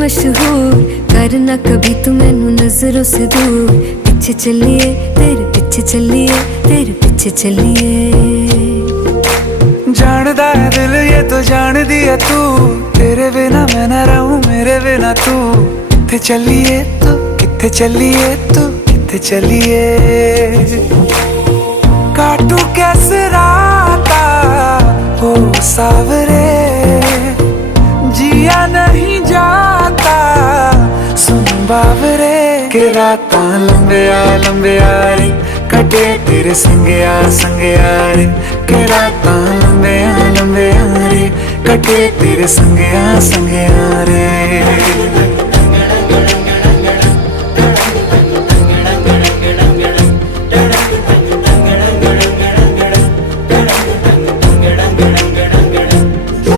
मशहूर, करना कभी तू मैनू नजरों से दूर। पीछे चलिए तेरे पीछे चलिए, तेरे पीछे चलिए। जानदा है दिल ये तो जान दिया तू, तेरे बिना मैं ना रहूं मेरे बिना तू। किथे चलिए तू, किथे चलिए तू, किथे चलिए। काटू कैसे राता हो सावरे, जिया नहीं जाता सुन बावरे। के रातां लंबिया लंबिया रे, कटे तेरे संगया संगया रे। के रातां लंबिया लंबिया रे, कटे तेरे संगया संगया रे।